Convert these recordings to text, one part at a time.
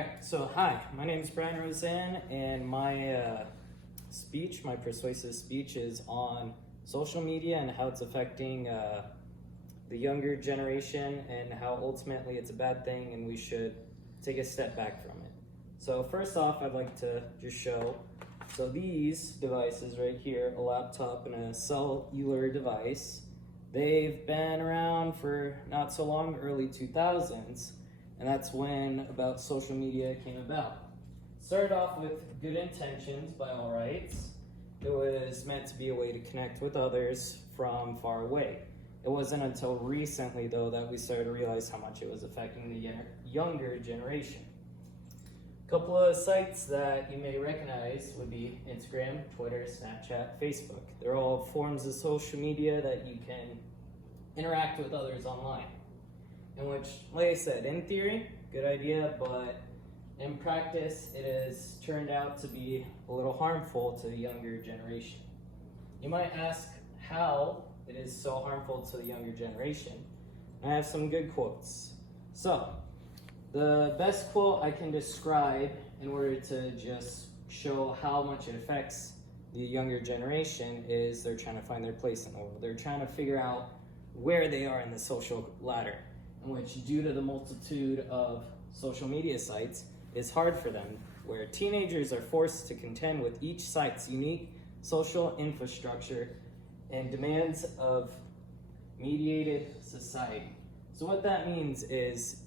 Alright, so hi, my name is Brian Roseanne, and my my persuasive speech is on social media and how it's affecting the younger generation and how ultimately it's a bad thing and we should take a step back from it. So first off, I'd like to just show, so these devices right here, a laptop and a cellular device, they've been around for not so long, early 2000s. And that's when about social media came about. Started off with good intentions by all rights. It was meant to be a way to connect with others from far away. It wasn't until recently, though, that we started to realize how much it was affecting the younger generation. A couple of sites that you may recognize would be Instagram, Twitter, Snapchat, Facebook. They're all forms of social media that you can interact with others online. In which, like I said, in theory, good idea, but in practice, it has turned out to be a little harmful to the younger generation. You might ask how it is so harmful to the younger generation. I have some good quotes. So, the best quote I can describe in order to just show how much it affects the younger generation is they're trying to find their place in the world. They're trying to figure out where they are in the social ladder, in which, due to the multitude of social media sites, is hard for them, where teenagers are forced to contend with each site's unique social infrastructure and demands of mediated society. So what that means is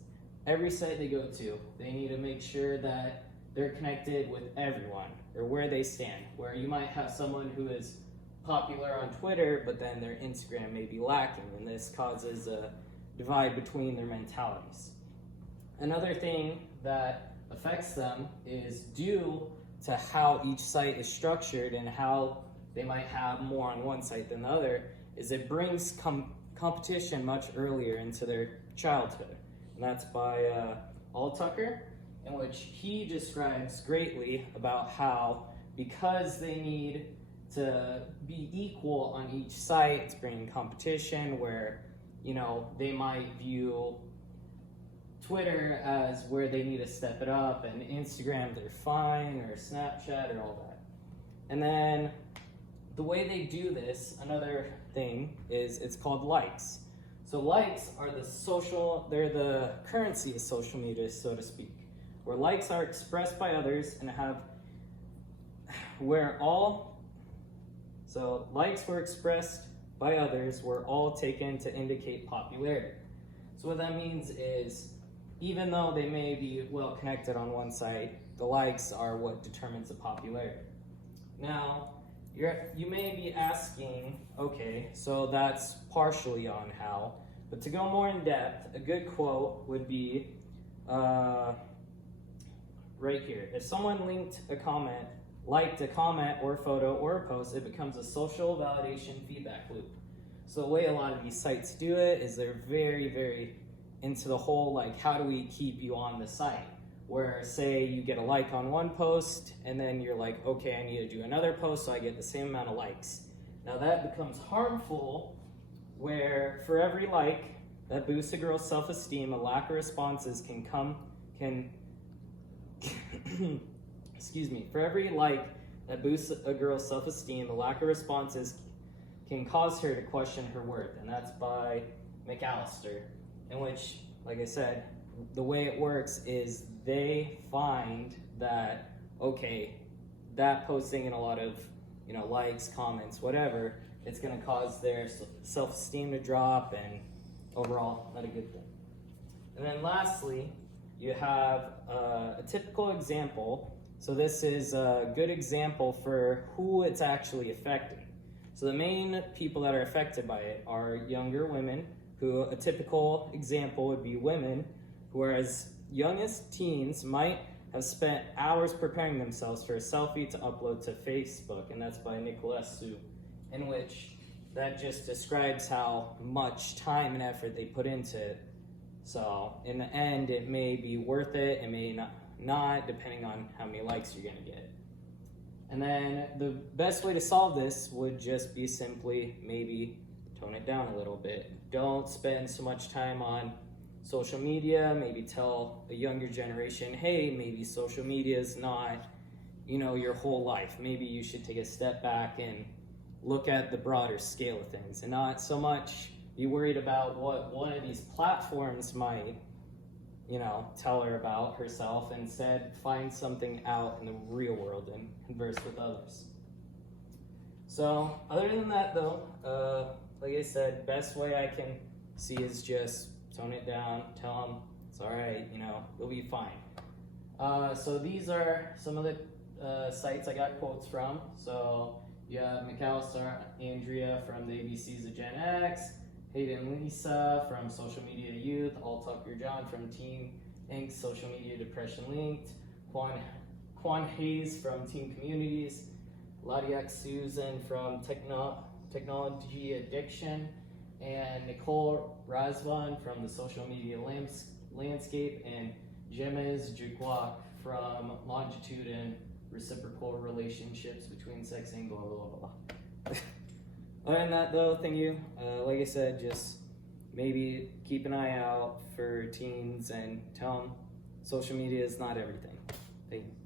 every site they go to, they need to make sure that they're connected with everyone, or where they stand, where you might have someone who is popular on Twitter, but then their Instagram may be lacking, and this causes a divide between their mentalities. Another thing that affects them is due to how each site is structured and how they might have more on one site than the other, is it brings competition much earlier into their childhood. And that's by Tucker, in which he describes greatly about how, because they need to be equal on each site, it's bringing competition where they might view Twitter as where they need to step it up, and Instagram they're fine, or Snapchat, or all that. And then the way they do this, another thing, is it's called likes. So likes are they're the currency of social media, so to speak, where likes are expressed by others and likes were expressed by others were all taken to indicate popularity. So what that means is, even though they may be well connected on one site, the likes are what determines the popularity. Now, you may be asking, okay, so that's partially on how, but to go more in depth, a good quote would be right here. If someone liked a comment or photo or a post, it becomes a social validation feedback loop. So the way a lot of these sites do it is they're very, very into the whole, how do we keep you on the site? Where, say, you get a like on one post, and then you're like, okay, I need to do another post so I get the same amount of likes. Now that becomes harmful, where for every like that boosts a girl's self-esteem, a lack of responses for every like that boosts a girl's self-esteem, a lack of responses can cause her to question her worth. And that's by McAllister, in which, like I said, the way it works is they find that, okay, that posting in a lot of, likes, comments, whatever, it's going to cause their self-esteem to drop, and overall, not a good thing. And then lastly, you have a typical example. So this is a good example for who it's actually affecting. So the main people that are affected by it are younger women, who a typical example would be women who are as young as teens might have spent hours preparing themselves for a selfie to upload to Facebook, and that's by Nicholas Sue, in which that just describes how much time and effort they put into it. So in the end, it may be worth it, it may not, depending on how many likes you're gonna get. And then the best way to solve this would just be simply maybe tone it down a little bit. Don't spend so much time on social media, maybe tell a younger generation, hey, maybe social media is not, your whole life. Maybe you should take a step back and look at the broader scale of things and not so much be worried about what one of these platforms might, tell her about herself. Instead, find something out in the real world and converse with others. So, other than that though, like I said, best way I can see is just tone it down, tell them it's all right, you'll be fine. So these are some of the sites I got quotes from. So you have McAllister Andrea from the ABCs of Gen X, Hayden Lisa from Social Media Youth, All Tucker John from Teen Inc. Social Media Depression Linked, Quan Hayes from Teen Communities, Ladiak Susan from Technology Addiction, and Nicole Razvan from the Social Media Landscape, and Jemez Jukwak from Longitude and Reciprocal Relationships Between Sex and blah, blah, blah. Other than that though, thank you. Like I said, just maybe keep an eye out for teens and tell them social media is not everything. Thank you.